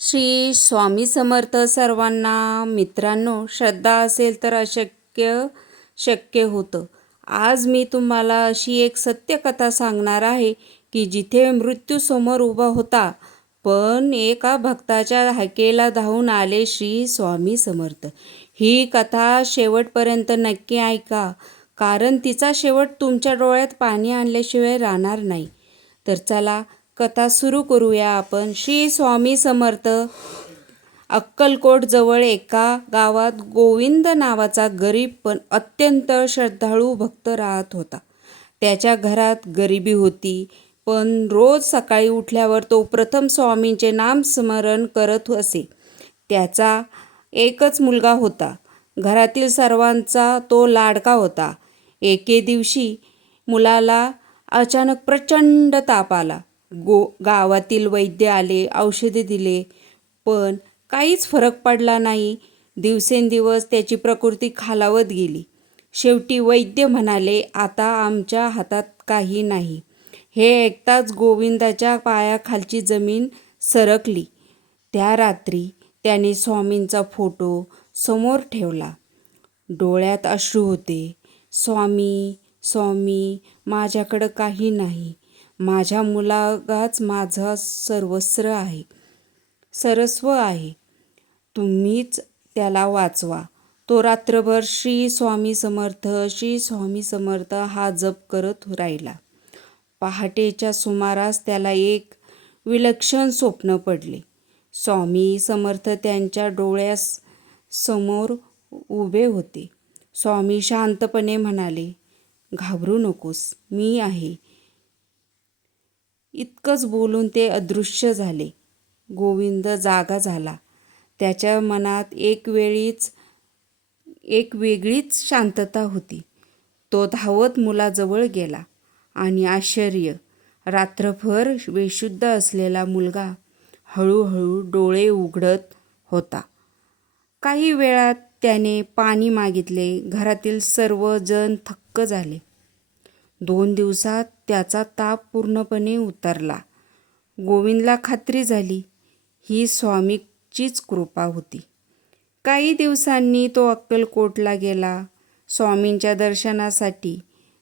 श्री स्वामी समर्थ सर्वांना. मित्रांनो, श्रद्धा असेल तर अशक्य शक्य होतं. आज मी तुम्हाला अशी एक सत्यकथा सांगणार आहे की जिथे मृत्यू समोर उभा होता, पण एका भक्ताच्या हाकेला धावून आले श्री स्वामी समर्थ. ही कथा शेवटपर्यंत नक्की ऐका, कारण तिचा शेवट तुमच्या डोळ्यात पाणी आणल्याशिवाय राहणार नाही. तर चला कथा सुरू करूया आपण. श्री स्वामी समर्थ. अक्कलकोट जवळ एका गावात गोविंद नावाचा गरीब पण अत्यंत श्रद्धाळू भक्त राहत होता. त्याच्या घरात गरिबी होती, पण रोज सकाळी उठल्यावर तो प्रथम स्वामींचे नामस्मरण करत असे. त्याचा एकच मुलगा होता. घरातील सर्वांचा तो लाडका होता. एके दिवशी मुलाला अचानक प्रचंड ताप आला. गावातील वैद्य आले, औषधे दिले, पण काहीच फरक पडला नाही. दिवसेंदिवस त्याची प्रकृती खालावत गेली. शेवटी वैद्य म्हणाले, आता आमच्या हातात काही नाही. हे ऐकताच गोविंदाच्या पायाखालची जमीन सरकली. त्या रात्री त्याने स्वामींचा फोटो समोर ठेवला. डोळ्यात अश्रू होते. स्वामी, स्वामी, माझ्याकडं काही नाही. माझ्या मुलागाच माझा सर्वस्व आहे. तुम्हीच त्याला वाचवा. तो रात्रभर श्री स्वामी समर्थ, श्री स्वामी समर्थ हा जप करत राहिला. पहाटेच्या सुमारास त्याला एक विलक्षण स्वप्न पडले. स्वामी समर्थ त्यांच्या डोळ्यासमोर उभे होते. स्वामी शांतपणे म्हणाले, घाबरू नकोस, मी आहे. इतकंच बोलून ते अदृश्य झाले. गोविंद जागा झाला. त्याच्या मनात एक वेगळीच शांतता होती. तो धावत मुलाजवळ गेला आणि आश्चर्य, रात्रभर बेशुद्ध असलेला मुलगा हळूहळू डोळे उघडत होता. काही वेळात त्याने पाणी मागितले. घरातील सर्व जण थक्क झाले. 2 दिवसात त्याचा ताप पूर्णपणे उतरला. गोविंदला खात्री झाली, ही स्वामीचीच कृपा होती. काही दिवसांनी तो अक्कलकोटला गेला. स्वामींच्या दर्शनासाठी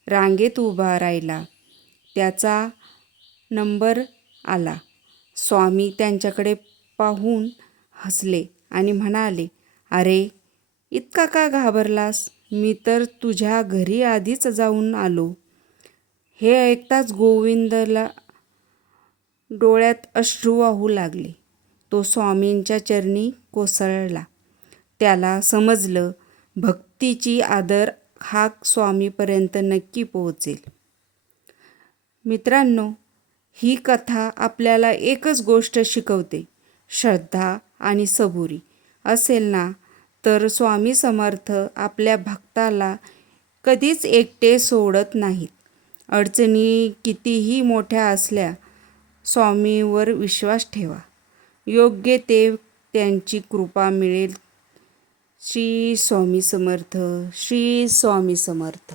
रांगेत उभा राहिला. त्याचा नंबर आला. स्वामी त्यांच्याकडे पाहून हसले आणि म्हणाले, अरे, इतका का घाबरलास? मी तर तुझ्या घरी आधीच जाऊन आलो. हे ऐकताच गोविंदला डोळ्यात अश्रू वाहू लागले. तो स्वामींच्या चरणी कोसळला. त्याला समजलं, भक्तीची आदर हाक स्वामीपर्यंत नक्की पोहोचेल. मित्रांनो, ही कथा आपल्याला एकच गोष्ट शिकवते. श्रद्धा आणि सबुरी असेल ना, तर स्वामी समर्थ आपल्या भक्ताला कधीच एकटे सोडत नाहीत. अडचणी कितीही मोठ्या असल्या, स्वामीवर विश्वास ठेवा. योग्य ते त्यांची कृपा मिळेल. श्री स्वामी समर्थ, श्री स्वामी समर्थ.